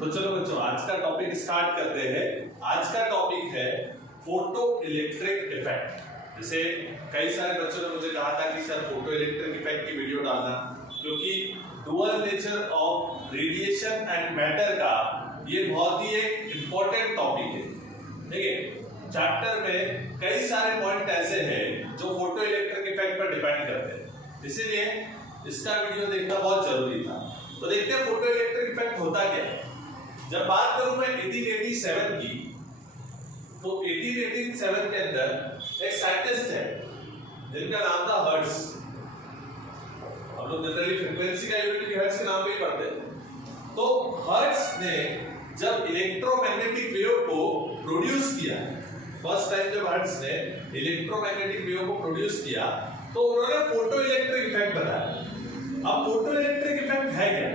तो चलो बच्चों आज का टॉपिक स्टार्ट करते हैं। आज का टॉपिक है फोटो इलेक्ट्रिक इफेक्ट। जैसे कई सारे बच्चों ने मुझे कहा था कि सर फोटो इलेक्ट्रिक इफेक्ट की वीडियो डालना, क्योंकि dual nature of radiation and matter का ये बहुत ही एक इम्पोर्टेंट टॉपिक है। ठीक है, चैप्टर में कई सारे पॉइंट ऐसे हैं जो फोटो इलेक्ट्रिक इफेक्ट पर डिपेंड करते हैं, इसीलिए इसका वीडियो देखना बहुत जरूरी था। तो देखते हैं फोटो इलेक्ट्रिक इफेक्ट होता क्या है। जब बात करूं मैं 1887 की, तो 1887 के अंदर एक साइंटिस्ट है जिनका नाम था हर्ट्ज। हम लोग जनरली फ्रीक्वेंसी का यूनिट हर्ट्ज के नाम पे ही पढ़ते हैं। तो हर्ट्ज ने जब इलेक्ट्रोमैग्नेटिक वेव को प्रोड्यूस किया, फर्स्ट टाइम जब हर्ट्ज ने इलेक्ट्रोमैग्नेटिक वेव को प्रोड्यूस किया, तो उन्होंने फोटो इलेक्ट्रिक इफेक्ट बताया। अब फोटो इलेक्ट्रिक इफेक्ट है क्या?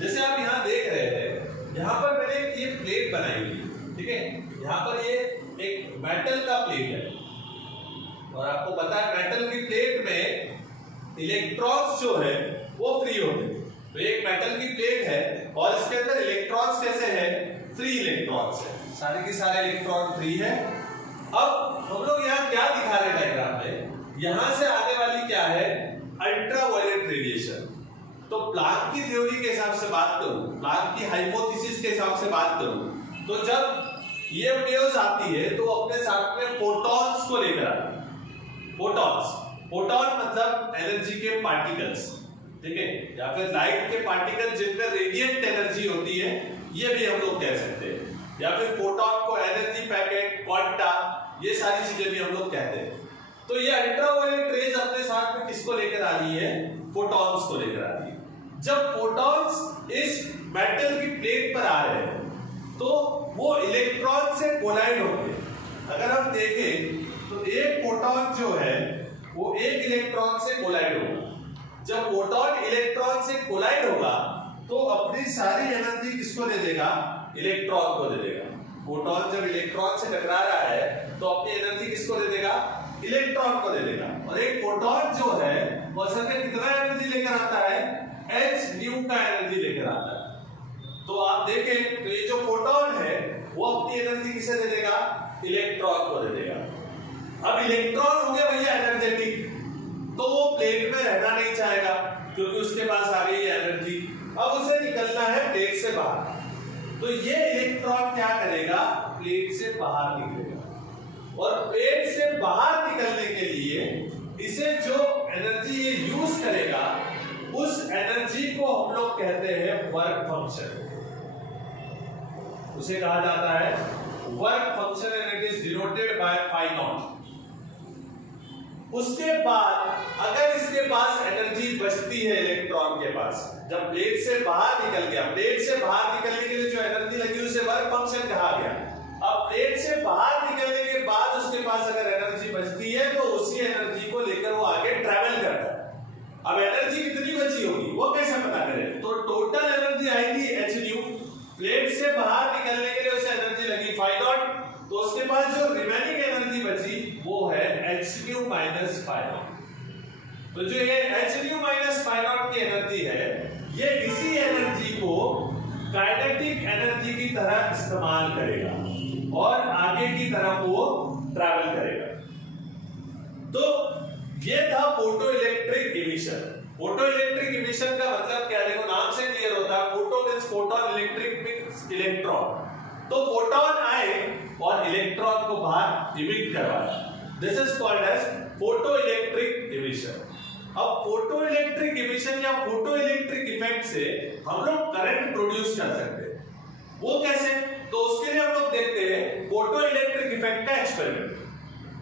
जैसे आप यहाँ देख रहे हैं, यहाँ पर मैंने ये प्लेट बनाई हुई, ठीक है, यहाँ पर ये एक मेटल का प्लेट है और आपको पता है मेटल की प्लेट में इलेक्ट्रॉन्स जो है वो फ्री होते हैं। तो एक मेटल की प्लेट है और इसके अंदर इलेक्ट्रॉन्स कैसे हैं? फ्री इलेक्ट्रॉन्स है, सारे के सारे इलेक्ट्रॉन फ्री है। अब हम लोग यहाँ क्या दिखा रहे हैं डायग्राम में, यहाँ से आने वाली क्या है? Ultraviolet radiation. तो प्लांक की थ्योरी के हिसाब से बात करूं, प्लांक की हाइपोथेसिस के हिसाब से बात करूं, तो जब ये वेव्स आती है तो अपने साथ में फोटॉन्स को लेकर आती है। फोटॉन्स, फोटॉन मतलब एनर्जी के पार्टिकल्स, ठीक है, या फिर लाइट के पार्टिकल्स जिनमें रेडिएंट एनर्जी होती है, ये भी हम लोग कह सकते हैं। या फिर फोटॉन को एनर्जी पैकेट, क्वांटा, ये सारी चीजें भी हम लोग कहते हैं। तो ये अल्ट्रावायलेट रेज अपने साथ में किसको लेकर आ रही है? फोटॉन्स को लेकर आ रही है। जब फोटॉन्स इस मेटल की प्लेट पर आ रहे हैं तो वो इलेक्ट्रॉन से कोलाइड होते हैं। अगर हम देखें तो एक फोटॉन जो है वो एक इलेक्ट्रॉन से कोलाइड होगा। जब फोटॉन इलेक्ट्रॉन से कोलाइड होगा तो अपनी सारी एनर्जी किसको दे देगा? इलेक्ट्रॉन को दे देगा। फोटॉन जब इलेक्ट्रॉन से टकरा रहा है तो अपनी एनर्जी किसको दे देगा? इलेक्ट्रॉन को दे देगा। और एक फोटॉन जो है वो असल में कितना एनर्जी लेकर आता है? h न्यू का एनर्जी लेकर आता है। तो आप देखें तो ये जो फोटॉन है वो अपनी एनर्जी किसे दे देगा? इलेक्ट्रॉन को दे देगा। अब इलेक्ट्रॉन हो गया भैया एनर्जेटिक, तो वो प्लेट में रहना नहीं चाहेगा क्योंकि उसके पास आ गई एनर्जी। अब उसे निकलना है प्लेट से बाहर, तो ये इलेक्ट्रॉन क्या करेगा? प्लेट से बाहर निकलेगा। और प्लेट से बाहर निकलने के लिए इसे जो एनर्जी ये यूज करेगा, उस एनर्जी को हम लोग कहते हैं वर्क फंक्शन। उसे कहा जाता है work function and it is denoted by phi naught. उसके बाद अगर इसके पास एनर्जी बचती है इलेक्ट्रॉन के पास, जब प्लेट से बाहर निकल गया, प्लेट से बाहर निकलने के लिए जो एनर्जी लगी उसे वर्क फंक्शन कहा गया। अब प्लेट से बाहर निकलने के बाद उसके पास अगर एनर्जी बचती है तो उसी एनर्जी को लेकर वो आगे ट्रैवल करता है। अब एनर्जी कितनी बची होगी वो कैसे पता करें? तो टोटल एनर्जी आएगी h न्यू, प्लेट से बाहर निकलने के लिए उसे एनर्जी लगी फाई नॉट, तो उसके पास जो रिमेनिंग एनर्जी बची वो है h nu minus phi naught. तो जो ये h nu minus phi naught की एनर्जी है, ये इसी एनर्जी को काइनेटिक एनर्जी की तरह इस्तेमाल करेगा और आगे की तरफ वो ट्रैवल करेगा। तो ये था photo electric emission. Photo electric emission का मतलब क्या? देखो नाम से क्लियर होता है, photo means photon, electric means electron. तो फोटोन आए और इलेक्ट्रॉन को बाहर इमिट करवाया। This is called as photo electric emission. अब फोटो इलेक्ट्रिक इमिशन या फोटो इलेक्ट्रिक इफेक्ट से हम लोग करंट प्रोड्यूस कर सकते हैं। वो कैसे? तो उसके लिए हम लोग देखते हैं फोटो इलेक्ट्रिक इफेक्ट का एक्सपेरिमेंट।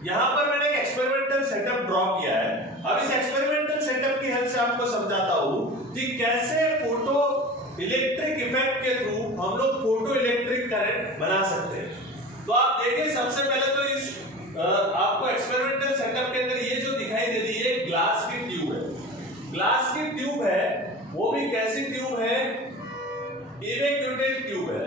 यहां पर मैंने एक एक्सपेरिमेंटल सेटअप ड्रॉ किया है। अब इस एक्सपेरिमेंटल सेटअप की हेल्प से आपको समझाता हूं कि कैसे फोटो इलेक्ट्रिक इफेक्ट के थ्रू हम लोग फोटो इलेक्ट्रिक करंट बना सकते हैं। तो आप देखिए, सबसे पहले तो इस आपको एक्सपेरिमेंटल सेटअप के अंदर ये जो दिखाई दे रही है ग्लास की ट्यूब है। ग्लास की ट्यूब है, वो भी कैसी ट्यूब है? इवेक्यूटेड ट्यूब है।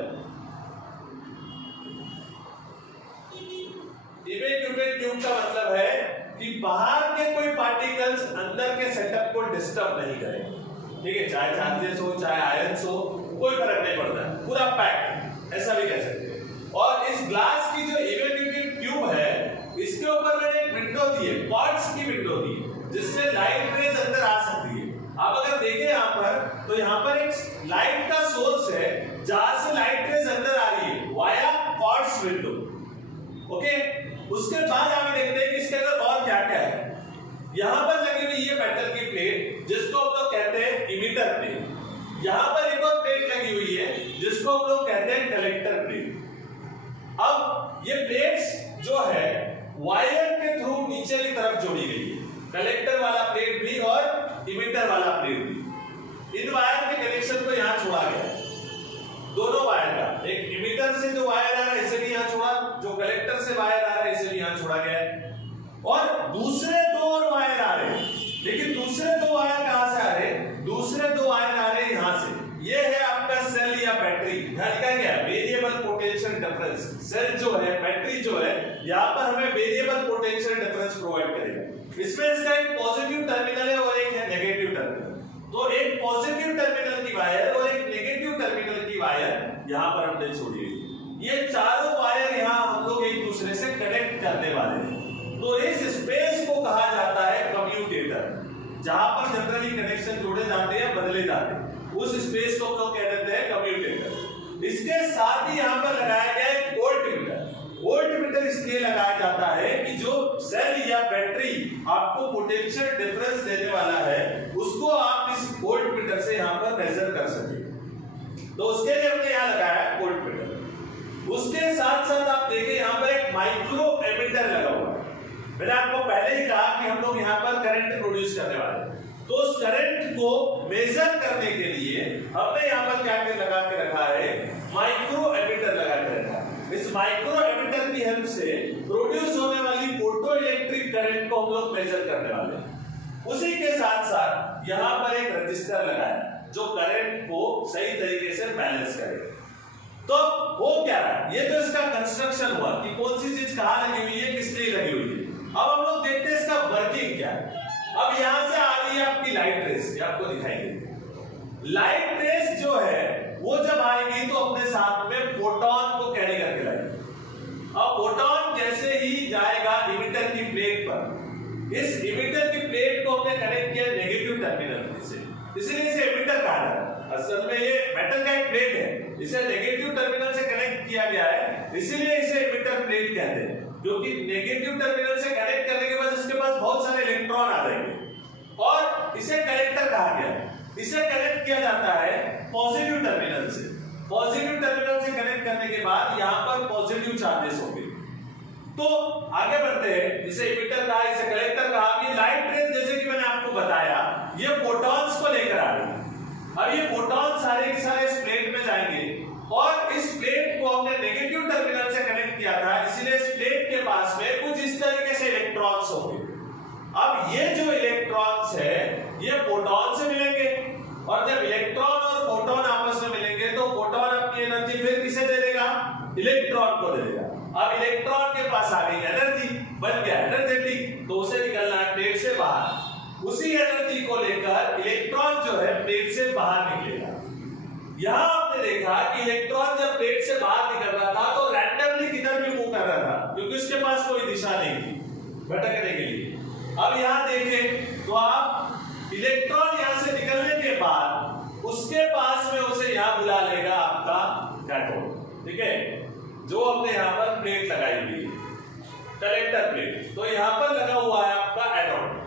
इवेक्यूटेड ट्यूब का मतलब है कि बाहर के कोई पार्टिकल्स अंदर के सेटअप को डिस्टर्ब नहीं करेंगे। ठीक है, चाहे चार्जेस हो चाहे आयंस हो, कोई फर्क नहीं पड़ता है, पूरा पैक, ऐसा भी कह सकते हैं। और इस ग्लास की जो इवेक्यूएटिंग ट्यूब है, इसके ऊपर मैंने एक विंडो दी है, क्वार्ट्ज की विंडो दी है, जिससे लाइट रेज अंदर आ सकती है। आप अगर देखें यहाँ पर, तो यहाँ पर एक लाइट का सोर्स है जहां से लाइट रेज अंदर आ रही है वाया क्वार्ट्ज विंडो। ओके, उसके बाद आगे देखते हैं कि इसके अंदर और क्या क्या है। यहाँ पर लगी हुई है मेटल की प्लेट, जिसको हम लोग कहते हैं इमिटर प्लेट। यहाँ पर एक और प्लेट लगी हुई है, जिसको हम लोग कहते हैं कलेक्टर प्लेट। अब ये प्लेट्स जो है वायर के थ्रू नीचे की तरफ जोड़ी गई है, कलेक्टर वाला प्लेट भी और इमिटर वाला प्लेट भी। इन वायर के कनेक्शन को यहाँ छोड़ा गया है, दोनों वायर का, एक इमिटर से जो वायर आ रहा है इसे भी यहाँ छोड़ा, जो कलेक्टर से वायर आ रहा है इसे भी यहाँ छोड़ा गया है। और दूसरे दो और वायर आ रहे हैं, लेकिन दूसरे दो वायर कहां से आ रहे हैं? दूसरे दो वायर आ रहे हैं यहां से। ये है आपका सेल या बैटरी, लिखा गया वेरिएबल पोटेंशियल डिफरेंस। सेल जो है, बैटरी जो है, यहाँ पर हमें वेरिएबल पोटेंशियल डिफरेंस प्रोवाइड करेगा। इसमें इसका एक पॉजिटिव टर्मिनल है और एक है नेगेटिव टर्मिनल। तो एक पॉजिटिव टर्मिनल की वायर और एक नेगेटिव टर्मिनल की वायर यहाँ पर हमने छोड़ी है। ये चारों वायर यहाँ हम लोग एक दूसरे से कनेक्ट करने वाले हैं। तो इस स्पेस को कहा जाता है कम्यूटेटर, जहां पर जनरली कनेक्शन जोड़े जाते हैं, बदले जाते हैं, उस स्पेस को हम लोग कह देते हैं कम्यूटेटर। इसके साथ ही यहां पर लगाया गया है वोल्टमीटर। वोल्टमीटर इसलिए लगाया जाता है कि जो सेल या बैटरी आपको पोटेंशियल डिफरेंस देने वाला है, उसको आप इस वोल्टमीटर से यहां पर मेजर कर सके। तो उसके लिए हमने यहां लगाया है वोल्टमीटर। उसके साथ साथ आप देखें यहां पर एक माइक्रो एमीटर लगा हुआ है। मैंने आपको पहले ही कहा कि हम लोग यहाँ पर करंट प्रोड्यूस करने वाले हैं, तो उस करंट को मेजर करने के लिए हमने यहाँ पर क्या लगा के रखा है? माइक्रो एमीटर लगा के रखा है। इस माइक्रो एमीटर की हेल्प से प्रोड्यूस होने वाली फोटो इलेक्ट्रिक करंट को हम लोग मेजर करने वाले हैं। उसी के साथ साथ यहाँ पर एक रजिस्टर लगा है, जो करंट को सही तरीके से बैलेंस करेगा। तो हो क्या रहा है? ये तो इसका कंस्ट्रक्शन हुआ कि कौन सी चीज कहाँ लगी हुई है, किस लिए लगी हुई है। अब हम लोग देखते हैं इसका वर्किंग क्या है। अब यहां से आ रही है आपकी लाइट रेस, ये आपको दिखाएंगे। लाइट रेस जो है वो जब आएगी तो अपने साथ में फोटोन को कैरी करके लाएगी। अब फोटोन जैसे ही जाएगा इमिटर की प्लेट पर, इस इमिटर की प्लेट को हमने कनेक्ट किया नेगेटिव टर्मिनल से, इसलिए इसे इमिटर कहा जाता है। असल में ये मेटल का एक प्लेट है, इसे नेगेटिव टर्मिनल से कनेक्ट किया गया है, इसीलिए इसे इमिटर प्लेट कहते हैं। क्योंकि नेगेटिव टर्मिनल से कनेक्ट करने के बाद इसके पास बहुत सारे इलेक्ट्रॉन आ जाएंगे और इसे कलेक्टर कहा गया है। इसे कनेक्ट किया जाता है पॉजिटिव टर्मिनल से। पॉजिटिव टर्मिनल से कनेक्ट करने के बाद यहाँ पर पॉजिटिव चार्जेस होंगे। तो आगे बढ़ते हैं, इसे इमिटर कहा, इसे कलेक्टर कहा। ये लाइट रेज जैसे कि मैंने आपको बताया, ये फोटॉन्स को लेकर आ रही है। अब ये फोटॉन सारे के सारे इस प्लेट में जाएंगे और इस प्लेट को हमने नेगेटिव टर्मिनल से कनेक्ट किया था, इसलिए इस प्लेट के पास में कुछ इस तरीके से इलेक्ट्रॉन्स होंगे। अब ये जो इलेक्ट्रॉन्स है ये फोटॉन से मिलेंगे, और जब इलेक्ट्रॉन और फोटॉन आपस में मिलेंगे तो फोटॉन अपनी एनर्जी फिर किसे दे देगा? इलेक्ट्रॉन को दे देगा। अब इलेक्ट्रॉन के पास आ गई एनर्जी, बन गया एनर्जेटिक, तो उसे निकलना है प्लेट से बाहर। उसी एनर्जी को लेकर इलेक्ट्रॉन जो है प्लेट से बाहर निकलेगा। यहां आपने देखा कि इलेक्ट्रॉन जब प्लेट से बाहर निकल रहा था तो रैंडमली किधर भी मूव कर रहा था, क्योंकि उसके पास कोई दिशा नहीं थी भटकने के लिए। अब यहां देखें तो आप इलेक्ट्रॉन यहां से निकलने के बाद उसके पास में उसे यहां बुला लेगा आपका कैथोड। ठीक है, जो हमने यहां पर प्लेट लगाई हुई है कलेक्टर प्लेट, तो यहां पर लगा हुआ है आपका एनोड।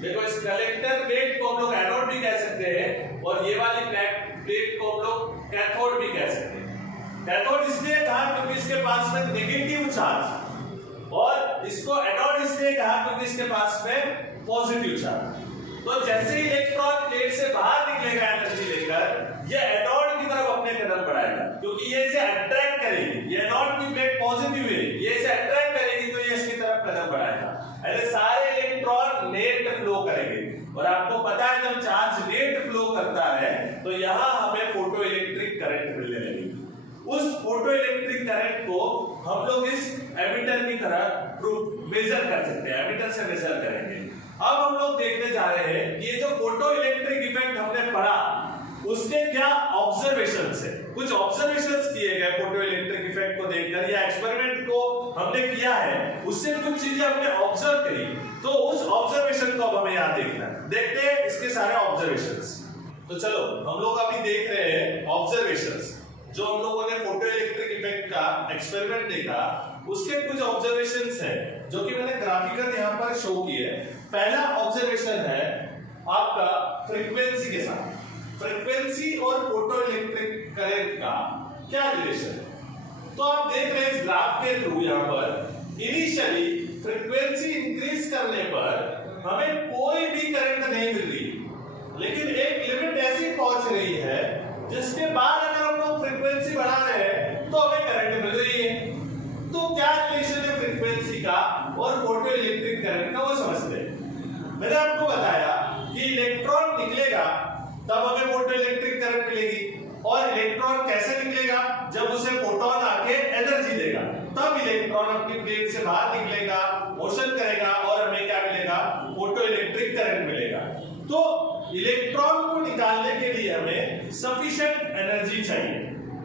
देखो इस कलेक्टर प्लेट को हम लोग एनोड भी कह सकते हैं और ये वाली प्लेट को हम लोग कैथोड भी कह सकते हैं। कैथोड इसलिए कहा क्योंकि इसके पास में नेगेटिव चार्ज, और इसको एनोड इसलिए कहा क्योंकि इसके पास में पॉजिटिव चार्ज। तो जैसे ही इलेक्ट्रॉन प्लेट से बाहर निकलेगा एनर्जी लेकर, ये एनोड की तरफ अपने कदम बढ़ाएगा, क्योंकि ये इसे अट्रैक्ट करेगी। ये एनोड की प्लेट पॉजिटिव है, ये इसे अट्रैक्ट करेगी तो ये इसकी तरफ कदम बढ़ाएगा। ऐसे सारे इलेक्ट्रॉन नेट फ्लो करेंगे, और आपको पता है जब चार्ज नेट फ्लो करता है तो यहां हमें फोटो इलेक्ट्रिक करंट मिलने लगेगी। उस फोटो इलेक्ट्रिक करंट को हम लोग इस एमीटर की तरह मेजर कर सकते हैं, एमीटर से मेजर करेंगे। अब हम लोग देखने जा रहे हैं कि ये जो फोटो इलेक्ट्रिक इफेक्ट हमने पढ़ा, उसके क्या ऑब्जर्वेशंस है, कुछ ऑब्जर्वेशंस किए गए फोटो इलेक्ट्रिक इफेक्ट को देखकर या एक्सपेरिमेंट को हमने किया है, उससे कुछ चीजें हमने ऑब्जर्व करी, तो उस ऑब्जर्वेशन को अब हमें यहाँ देखना है। देखते हैं इसके सारे ऑब्जर्वेशंस। तो चलो हम लोग अभी देख रहे हैं ऑब्जर्वेशंस, जो हम लोगों ने फोटो इलेक्ट्रिक इफेक्ट का एक्सपेरिमेंट देखा, उसके कुछ ऑब्जर्वेशंस है जो कि मैंने ग्राफिकल यहाँ पर शो किए। पहला ऑब्जर्वेशन है आपका फ्रीक्वेंसी के साथ। फ्रीक्वेंसी और फोटो इलेक्ट्रिक करंट का क्या रिलेशन है? तो आप देख रहे हैं इस ग्राफ के थ्रू यहाँ पर इनिशियली फ्रीक्वेंसी इंक्रीज करने पर हमें कोई भी करंट नहीं मिल रही, लेकिन एक लिमिट ऐसी पहुंच रही है जिसके बाद अगर हम लोग फ्रीक्वेंसी बढ़ा रहे हैं तो हमें करंट मिल रही है। तो क्या रिलेशन है फ्रीक्वेंसी का और फोटो इलेक्ट्रिक करंट का, वो समझते हैं। मैंने आपको बताया कि इलेक्ट्रॉन निकलेगा तब हमें फोटो इलेक्ट्रिक करंट मिलेगी, और इलेक्ट्रॉन कैसे निकलेगा? जब उसे फोटोन आके एनर्जी देगा, तब इलेक्ट्रॉन अपनी प्लेट से बाहर निकलेगा, मोशन करेगा और हमें क्या मिलेगा? फोटो इलेक्ट्रिक करंट मिलेगा। तो इलेक्ट्रॉन को निकालने के लिए हमें सफिशिएंट एनर्जी चाहिए,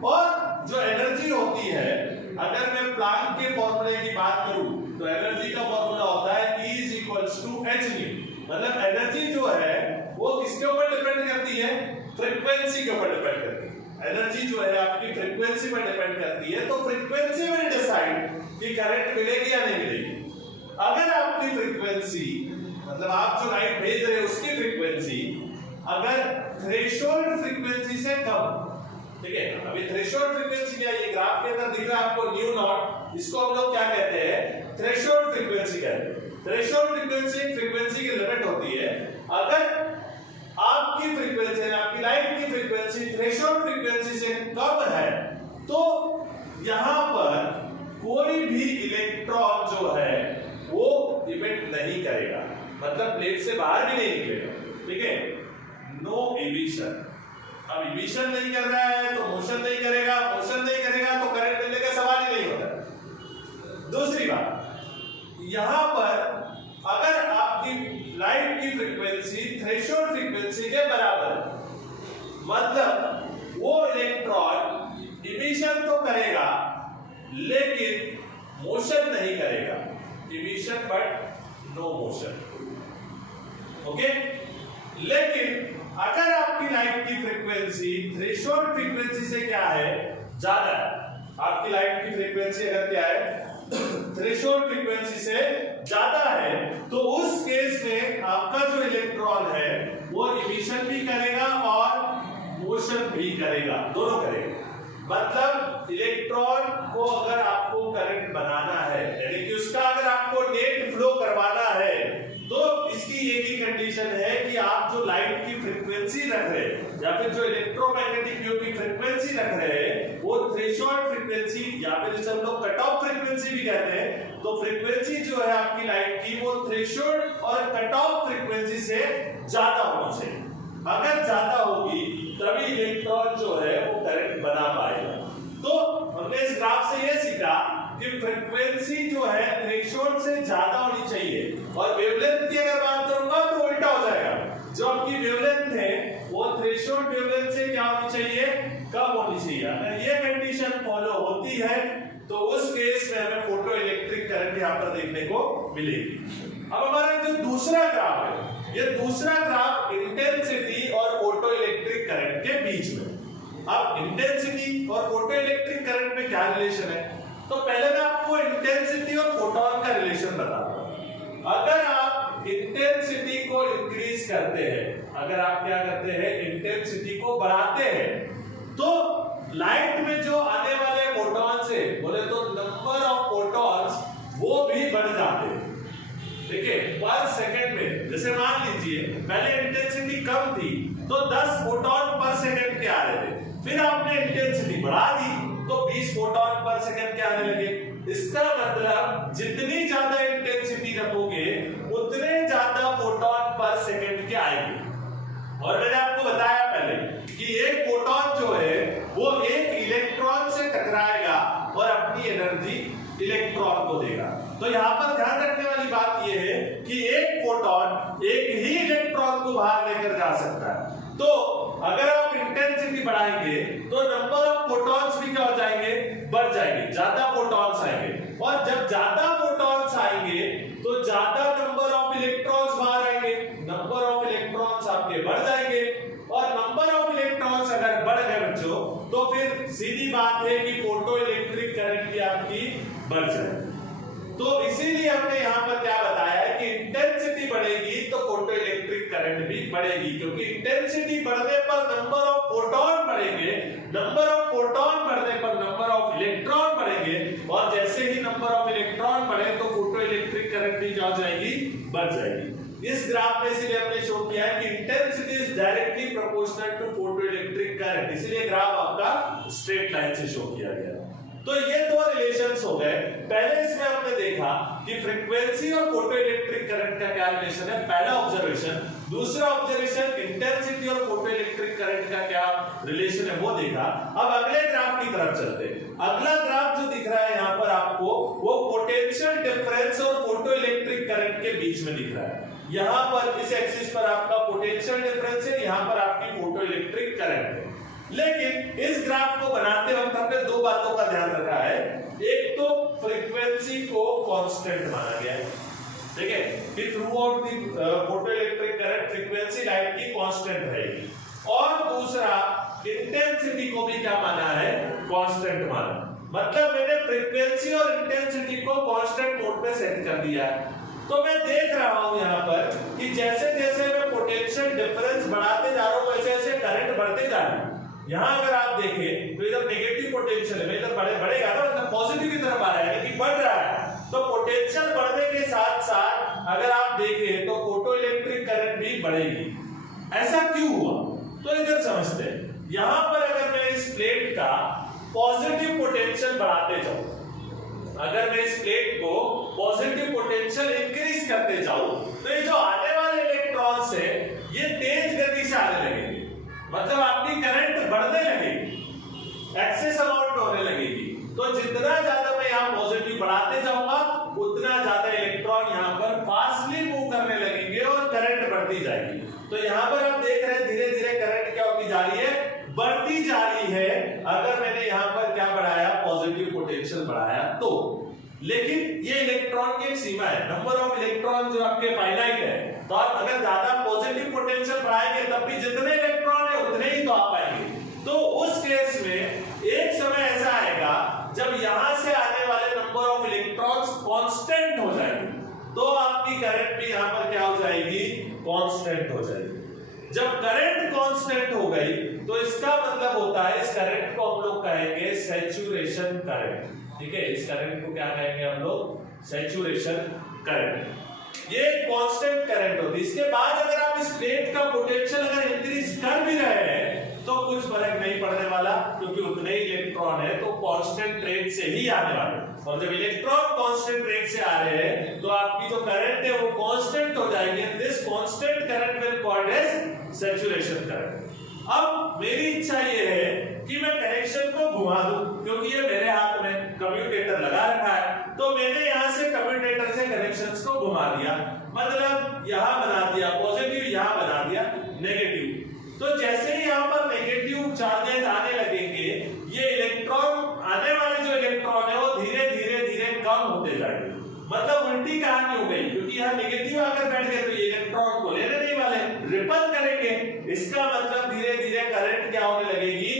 और जो एनर्जी होती है, अगर मैं प्लांक के फॉर्मूले की बात करूं तो एनर्जी का फॉर्मूला होता है E = hν। मतलब एनर्जी जो है वो किसके ऊपर डिपेंड करती है? फ्रीक्वेंसी के ऊपर डिपेंड करती है। एनर्जी जो है आपकी फ्रीक्वेंसी पर डिपेंड करती है, तो फ्रीक्वेंसी विल डिसाइड कि करंट मिलेगी या नहीं मिलेगी। अगर आपकी फ्रीक्वेंसी, मतलब आप जो लाइट भेज रहे हैं उसकी फ्रीक्वेंसी अगर थ्रेशोल्ड फ्रीक्वेंसी से कम, ठीक है, अभी थ्रेशोल्ड फ्रीक्वेंसी क्या है? ये ग्राफ के अंदर दिख रहा है आपको न्यू नॉट, इसको हम लोग क्या कहते हैं? थ्रेशोल्ड फ्रीक्वेंसी कहते हैं। थ्रेशोल्ड फ्रीक्वेंसी की लिमिट होती है, अगर आपकी फ्रीक्वेंसी, आपकी लाइट की फ्रीक्वेंसी थ्रेशोल्ड फ्रीक्वेंसी से कम है, तो यहां पर कोई भी इलेक्ट्रॉन जो है वो इमिट नहीं करेगा, मतलब प्लेट से बाहर भी नहीं निकलेगा, ठीक है, नो इमिशन। अब इमिशन नहीं कर रहा है तो मोशन नहीं करेगा, मोशन नहीं करेगा तो करंट मिलने का सवाल ही नहीं होता। दूसरी बात, यहां पर अगर आपकी लाइट की फ्रीक्वेंसी थ्रेशोल्ड फ्रीक्वेंसी के बराबर, मतलब वो इलेक्ट्रॉन इमिशन तो करेगा लेकिन मोशन नहीं करेगा, emission but no motion, okay. लेकिन अगर आपकी लाइट की फ्रीक्वेंसी थ्रेशोल्ड फ्रीक्वेंसी से क्या है? ज्यादा है। आपकी लाइट की फ्रीक्वेंसी अगर क्या है? थ्रेशोल्ड फ्रीक्वेंसी से ज्यादा है, तो उस केस में आपका जो इलेक्ट्रॉन है वो इमिशन भी करेगा और मोशन भी करेगा, दोनों करेगा। मतलब इलेक्ट्रॉन को अगर आपको करंट बनाना है, यानी कि उसका अगर आपको नेट फ्लो करवाना है, तो इसकी एक ही कंडीशन है कि आप जो लाइट की फ्रीक्वेंसी रख रहे हैं या फिर जो इलेक्ट्रोमैग्नेटिक वेव की फ्रीक्वेंसी रख रहे हैं वो थ्रेशोल्ड फ्रीक्वेंसी या फिर जिसे हम लोग कट ऑफ फ्रीक्वेंसी भी कहते हैं, तो फ्रीक्वेंसी जो है आपकी लाइट की वो थ्रेशोल्ड और कट ऑफ फ्रीक्वेंसी से ज्यादा होनी चाहिए। अगर ज्यादा होगी तभी इलेक्ट्रॉन जो है वो करंट बना पाएगा। तो हमने इस ग्राफ से ये सीखा कि फ्रीक्वेंसी जो है थ्रेशोल्ड से ज्यादा होनी चाहिए, और वेवलेंथ की अगर बात करूंगा तो उल्टा हो जाएगा। जो आपकी वेवलेंथ है वो थ्रेशोल्ड वेवलेंथ से क्या होनी चाहिए? कम होनी चाहिए। अगर ये कंडीशन फॉलो होती है तो उस केस में हमें फोटो इलेक्ट्रिक करंट यहाँ पर देखने को मिलेगी। अब हमारा जो दूसरा ग्राफ है, ये दूसरा ग्राफ इंटेंसिटी और फोटो इलेक्ट्रिक करंट के बीच में। अब इंटेंसिटी और फोटो इलेक्ट्रिक करंट में क्या रिलेशन है? तो पहले मैं आपको इंटेंसिटी और फोटोन का रिलेशन बताता हूं। अगर आप इंटेंसिटी को इंक्रीज करते हैं, अगर आप क्या करते हैं? इंटेंसिटी को बढ़ाते हैं, तो लाइट में जो आने वाले फोटॉन्स है, बोले तो नंबर ऑफ फोटॉन्स वो भी बढ़ जाते हैं, ठीक है, पर सेकंड में। जैसे मान लीजिए पहले इंटेंसिटी कम थी तो 10 फोटॉन पर सेकंड के आ रहे थे, फिर आपने इंटेंसिटी बढ़ा दी तो 20 फोटॉन पर सेकंड के आने लगे। इसका मतलब जितनी ज्यादा इंटेंसिटी रखोगे उतने ज्यादा फोटॉन पर सेकंड के आएंगे। और मैंने आपको बताया पहले कि एक फोटॉन जो है वो एक इलेक्ट्रॉन से टकराएगा और अपनी एनर्जी इलेक्ट्रॉन को देगा। तो यहाँ पर ध्यान रखने वाली बात यह है कि एक फोटॉन एक ही इलेक्ट्रॉन को बाहर लेकर जा सकता है। तो अगर आप इंटेंसिटी बढ़ाएंगे तो नंबर ऑफ फोटॉन्स भी क्या हो जाएंगे, बढ़ जाएंगे, ज्यादा फोटॉन्स आएंगे, और जब ज्यादा फोटॉन्स आएंगे तो ज्यादा नंबर ऑफ इलेक्ट्रॉन्स बाहर आएंगे, नंबर ऑफ इलेक्ट्रॉन्स आपके बढ़ जाएंगे, और नंबर ऑफ इलेक्ट्रॉन्स अगर बढ़ गए बच्चों तो फिर सीधी बात है कि फोटो इलेक्ट्रिक करंट भी आपकी बढ़ जाएगी। तो इसीलिए हमने यहाँ पर क्या बताया है कि इंटेंसिटी बढ़ेगी तो फोटो इलेक्ट्रिक करंट भी बढ़ेगी, क्योंकि इंटेंसिटी बढ़ने पर नंबर ऑफ फोटॉन बढ़ेंगे, नंबर ऑफ फोटॉन बढ़ने पर नंबर ऑफ इलेक्ट्रॉन बढ़ेंगे, और जैसे ही नंबर ऑफ इलेक्ट्रॉन बढ़े तो फोटो इलेक्ट्रिक करंट भी क्या हो जाएगी, बढ़ जाएगी। इस ग्राफ में इसीलिए हमने शो किया है कि intensity is directly proportional to photo electric current, इसीलिए ग्राफ आपका स्ट्रेट लाइन से शो किया गया। तो ये दो रिलेशंस हो गए। पहले इसमें हमने देखा कि फ्रीक्वेंसी और फोटो इलेक्ट्रिक करंट का क्या रिलेशन है, पहला ऑब्जर्वेशन। दूसरा ऑब्जर्वेशन इंटेंसिटी और फोटो इलेक्ट्रिक करंट का क्या रिलेशन है वो देखा। अब अगले ग्राफ की तरफ चलते हैं। अगला ग्राफ जो दिख रहा है यहाँ पर आपको, वो पोटेंशियल डिफरेंस और फोटो इलेक्ट्रिक करंट के बीच में दिख रहा है। यहाँ पर इस एक्सिस पर आपका पोटेंशियल डिफरेंस है, यहाँ पर आपकी फोटो इलेक्ट्रिक करंट है। लेकिन इस ग्राफ को बनाते वक्त हमने दो बातों का ध्यान रखा है। एक तो फ्रीक्वेंसी को कांस्टेंट माना गया है, ठीक है, कि through out the photo electric current frequency light की कांस्टेंट रहेगी, और दूसरा इंटेंसिटी को भी क्या माना है, कांस्टेंट माना। मतलब मैंने फ्रीक्वेंसी और इंटेंसिटी को कांस्टेंट मोड पे सेट कर दिया है। तो मैं देख रहा हूं यहां पर कि जैसे जैसे मैं पोटेंशियल डिफरेंस बढ़ाते जा रहा हूं वैसे वैसे करंट बढ़ते जा रहा है। यहां अगर आप देखें तो इधर नेगेटिव पोटेंशियल है, इधर बढ़ेगा ना, मतलब पॉजिटिव की तरफ आ रहा है, लेकिन बढ़ रहा है। तो पोटेंशियल बढ़ने के साथ साथ अगर आप देखें तो फोटो इलेक्ट्रिक करंट भी बढ़ेगी। ऐसा क्यों हुआ, तो इधर समझते हैं। यहां पर अगर मैं इस प्लेट का पॉजिटिव पोटेंशियल बढ़ाते जाऊं, अगर मैं इस प्लेट को पॉजिटिव पोटेंशियल इंक्रीज करते जाऊं, तो ये जो आने वाले इलेक्ट्रॉन्स है ये तेज गति से आने लगेंगे, मतलब आपकी करंट बढ़ने लगेगी, एक्सेस अमाउंट होने लगेगी। तो जितना ज्यादा मैं यहाँ पॉजिटिव बढ़ाते जाऊंगा उतना ज्यादा इलेक्ट्रॉन यहाँ पर फास्टली मूव करने लगेंगे और करंट बढ़ती जाएगी। तो यहाँ पर आप देख रहे हैं धीरे धीरे करंट क्या होती जा रही है, बढ़ती जा रही है। अगर मैंने यहाँ पर क्या बढ़ाया, पॉजिटिव पोटेंशियल बढ़ाया तो। लेकिन ये इलेक्ट्रॉन की एक सीमा है, नंबर ऑफ इलेक्ट्रॉन जो आपके फाइनाइट है, तो आप अगर ज्यादा पॉजिटिव पोटेंशियल बढ़ाएंगे तब भी जितने इलेक्ट्रॉन है उतने ही तो आ पाएंगे। तो उस केस में एक समय ऐसा आएगा जब यहां से आने वाले नंबर ऑफ इलेक्ट्रॉन्स कांस्टेंट हो जाएंगे, तो आपकी करंट भी यहां पर क्या हो जाएगी, कांस्टेंट हो जाएगी। जब करंट कांस्टेंट हो गई तो इसका मतलब होता है, इस करंट को हम लोग कहेंगे सैचुरेशन करंट, ठीक है। इस करंट को क्या कहेंगे हम लोग, सैचुरेशन करंट। ये कांस्टेंट करंट होती है। इसके बाद अगर आप इस प्लेट का पोटेंशियल अगर इंक्रीज कर भी रहे हैं तो कुछ फर्क नहीं पड़ने वाला, क्योंकि उतने ही इलेक्ट्रॉन है तो कांस्टेंट रेट से ही आने वाले। और जब इलेक्ट्रॉन कांस्टेंट रेट से आ रहे हैं तो आपकी जो करंट है वो कांस्टेंट हो जाएगी। This constant current will called as saturation current. अब मेरी इच्छा ये है कि मैं कनेक्शन को घुमा दूं, क्योंकि ये मेरे हाथ में कम्यूटेटर लगा रखा है, तो मैंने यहां से कम्यूटेटर से कनेक्शंस को घुमा दिया, मतलब यहां बना दिया पॉजिटिव, यहां बना दिया नेगेटिव। तो जैसे ही यहां पर नेगेटिव चार्जेस आने लगेंगे, ये इलेक्ट्रॉन, आने वाले जो इलेक्ट्रॉन है वो धीरे धीरे धीरे कम होते जाएंगे। मतलब उल्टी कहानी हो गई, क्योंकि यहाँ नेगेटिव आकर बैठ गए तो ये इलेक्ट्रॉन को लेने नहीं वाले, रिपल करेंगे। इसका मतलब धीरे धीरे करंट क्या होने लगेगी,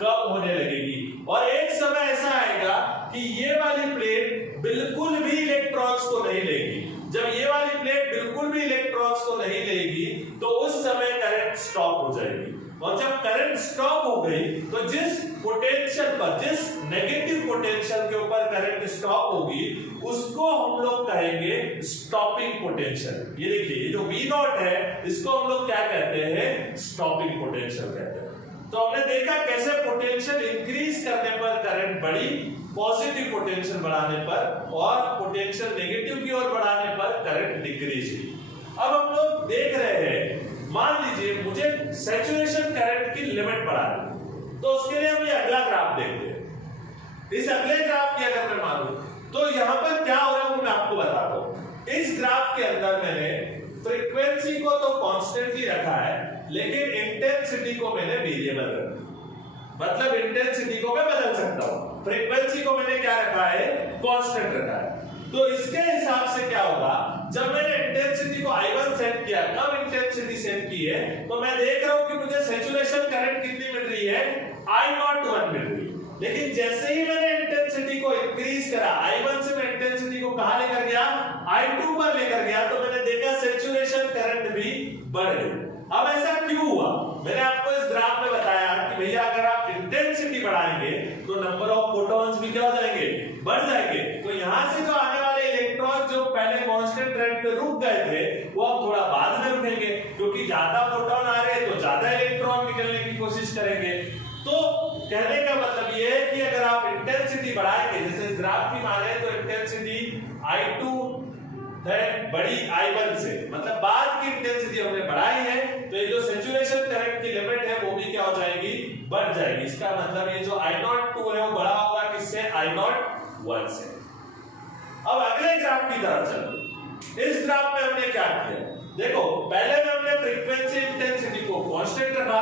कम होने लगेगी। और एक समय ऐसा आएगा कि ये वाली प्लेट बिल्कुल भी इलेक्ट्रॉन्स को नहीं लेगी। जब ये वाली प्लेट बिल्कुल भी इलेक्ट्रॉन्स को नहीं लेगी तो उस समय करंट स्टॉप हो जाएगी। और जब करंट स्टॉप हो गई तो जिस पोटेंशियल पर, जिस नेगेटिव पोटेंशियल के ऊपर करंट स्टॉप होगी उसको हम लोग कहेंगे स्टॉपिंग पोटेंशियल। ये देखिए जो V नॉट है इसको हम लोग क्या कहते हैं, स्टॉपिंग पोटेंशियल कहते हैं। तो हमने देखा कैसे पोटेंशियल इंक्रीज करने पर करंट बढ़ी, पॉजिटिव पोटेंशियल बढ़ाने पर, और पोटेंशियल नेगेटिव की ओर बढ़ाने पर करंट डिक्रीज हुई। अब हम लोग देख रहे हैं, मान लीजिए मुझे सैचुरेशन करंट की लिमिट बढ़ानी, तो उसके लिए हम ये अगला ग्राफ देखते हैं। इस अगले ग्राफ की अगर मैं मानूं तो यहां पर क्या हो रहा है वो मैं आपको बताता हूं। इस ग्राफ के अंदर मैंने फ्रीक्वेंसी को तो कांस्टेंटली रखा है, लेकिन इंटेंसिटी को मैंने वेरिएबल रखा है। मतलब इंटेंसिटी को मैं बदल सकता हूं, फ्रीक्वेंसी को मैंने क्या रखा है, कांस्टेंट रखा है। तो इसके हिसाब से क्या होगा, जब मैंने इंटेंसिटी को I1 सेट किया, कब इंटेंसिटी सेट की है, तो मैं देख रहा हूं कि मुझे सैचुरेशन करंट कितनी मिल रही है, I01 मिल रही है। लेकिन जैसे ही मैंने इंटेंसिटी को इंक्रीज करा, I1 से मैं इंटेंसिटी को कहां लेकर गया, I2 पर लेकर गया, तो मैंने देखा सैचुरेशन करंट भी बढ़ गई। अब ऐसा क्यों हुआ, मैंने आपको इस ग्राफ में बताया कि भैया अगर आप इंटेंसिटी बढ़ाएंगे तो नंबर ऑफ फोटॉन्स भी क्या हो जाएंगे, बढ़ जाएंगे। तो यहां से जो आने वाले इलेक्ट्रॉन जो पहले कांस्टेंट रेट पे रुक गए थे, वो अब थोड़ा बाद में रुकेंगे, क्योंकि ज्यादा फोटॉन आ रहे हैं तो ज्यादा इलेक्ट्रॉन निकलने की कोशिश करेंगे। तो कहने का मतलब ये है कि अगर आप इंटेंसिटी बढ़ाएंगे, जैसे ग्राफ की माने तो इंटेंसिटी I2 है बड़ी I1 से, मतलब बाद की इंटेंसिटी हमने बढ़ाई है, तो ये जो सैचुरेशन करंट की लिमिट है वो भी क्या हो जाएगी, बढ़ जाएगी। इसका मतलब ये जो I02 है वो बड़ा होगा किससे, I01 से। अब अगले ग्राफ की तरफ चलते। इस ग्राफ में हमने क्या किया, देखो पहले में हमने फ्रीक्वेंसी इंटेंसिटी को कांस्टेंट रखा,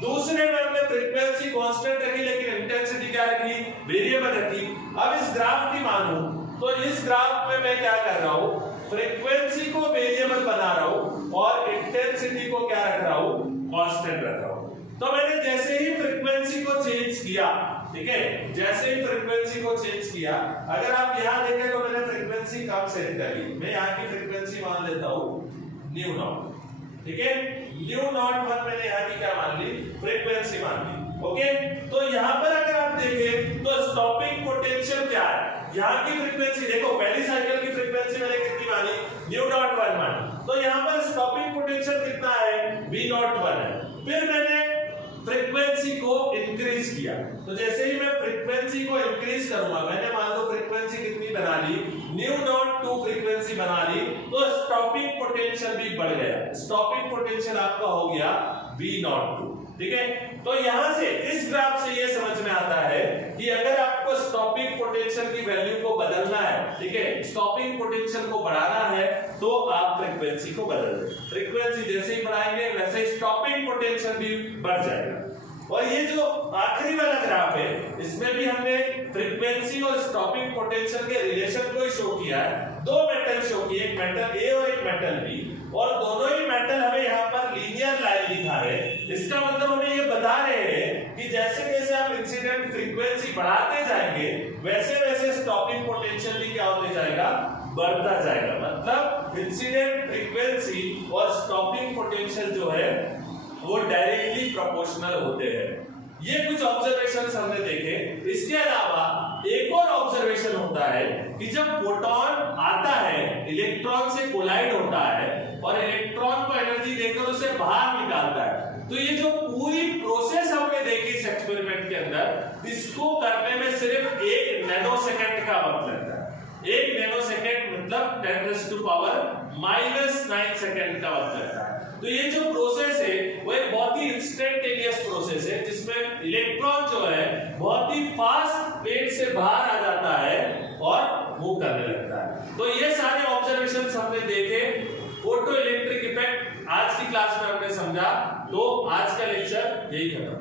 दूसरे में हमने फ्रीक्वेंसी कांस्टेंट रखी लेकिन इंटेंसिटी क्या रखी, वेरिएबल रखी। अब इस ग्राफ की मानूं तो इस ग्राफ में मैं क्या कर रहा हूं, फ्रीक्वेंसी को वेरिएबल बना रहा हूं और इंटेंसिटी को क्या रख रहा हूं, कांस्टेंट रख रहा हूं। तो मैंने जैसे ही फ्रीक्वेंसी को चेंज किया, ठीक है, जैसे ही फ्रीक्वेंसी को चेंज किया, अगर आप यहां देखें तो मैंने फ्रीक्वेंसी कम सेट करी, मैं यहां की फ्रीक्वेंसी मान लेता हूं न्यू नॉट, ठीक है, न्यू नॉट 1 मैंने यहां की क्या मान ली, फ्रीक्वेंसी मान ली। ओके, तो यहां पर अगर आप देखें तो स्टॉपिंग पोटेंशियल क्या है, यहां की फ्रीक्वेंसी देखो, पहली साइकिल की फ्रीक्वेंसी मैंने कितनी मानी, न्यू नॉट 1 मानी, तो यहां पर स्टॉपिंग पोटेंशियल कितना है, V01 है। फिर मैंने फ्रीक्वेंसी को इंक्रीज किया, तो जैसे ही मैं फ्रीक्वेंसी को इंक्रीज करूंगा, मैंने मान लो फ्रीक्वेंसी कितनी बना ली, न्यू नॉट 2 फ्रीक्वेंसी बना ली, तो स्टॉपिंग पोटेंशियल भी बढ़ गया, स्टॉपिंग पोटेंशियल आपका हो गया V02, ठीक है। तो यहां से इस ग्राफ से ये समझ में आता है कि अगर आपको स्टॉपिंग पोटेंशियल की वैल्यू को बदलना है, ठीक है, स्टॉपिंग पोटेंशियल को बढ़ाना है, तो आप फ्रीक्वेंसी को बदल दें, फ्रीक्वेंसी जैसे ही बढ़ाएंगे वैसे ही स्टॉपिंग पोटेंशियल भी बढ़ जाएगा। और ये जो आखिरी वाला ग्राफ है, इसमें भी हमने फ्रीक्वेंसी और स्टॉपिंग पोटेंशियल के रिलेशन को ही शो किया है। दो मेटल शो किए, एक मेटल ए और एक मेटल बी, और दोनों ही मेटल हमें यहाँ पर लीनियर लाइन दिखा है। इसका मतलब हमें ये बता रहे हैं कि जैसे जैसे आप इंसिडेंट फ्रीक्वेंसी बढ़ाते जाएंगे, वैसे वैसे स्टॉपिंग पोटेंशियल भी क्या होते जाएगा, बढ़ता जाएगा। मतलब इंसिडेंट फ्रीक्वेंसी और स्टॉपिंग पोटेंशियल जो है वो डायरेक्टली प्रोपोर्शनल होते हैं। ये कुछ ऑब्जर्वेशंस हमने देखे। इसके अलावा एक और ऑब्जर्वेशन होता है कि जब फोटोन आता है, इलेक्ट्रॉन से कोलाइड होता है और इलेक्ट्रॉन को एनर्जी देकर उसे बाहर निकालता है, तो ये जो पूरी प्रोसेस हमने देखी इस एक्सपेरिमेंट के अंदर, इसको करने में सिर्फ 1 नैनोसेकंड का वक्त लगता है। 1 नैनोसेकंड मतलब 10⁻⁹ सेकंड का वक्त लगता है। तो ये जो प्रोसेस है वो एक बहुत ही इंस्टेंटेनियस प्रोसेस है, जिसमें इलेक्ट्रॉन जो है बहुत ही फास्ट पेट से बाहर आ जाता है और मूव करने लगता है। तो ये सारे ऑब्जर्वेशंस हमने देखे, फोटो इलेक्ट्रिक इफेक्ट आज की क्लास में हमने समझा। तो आज का लेक्चर यही खत्म।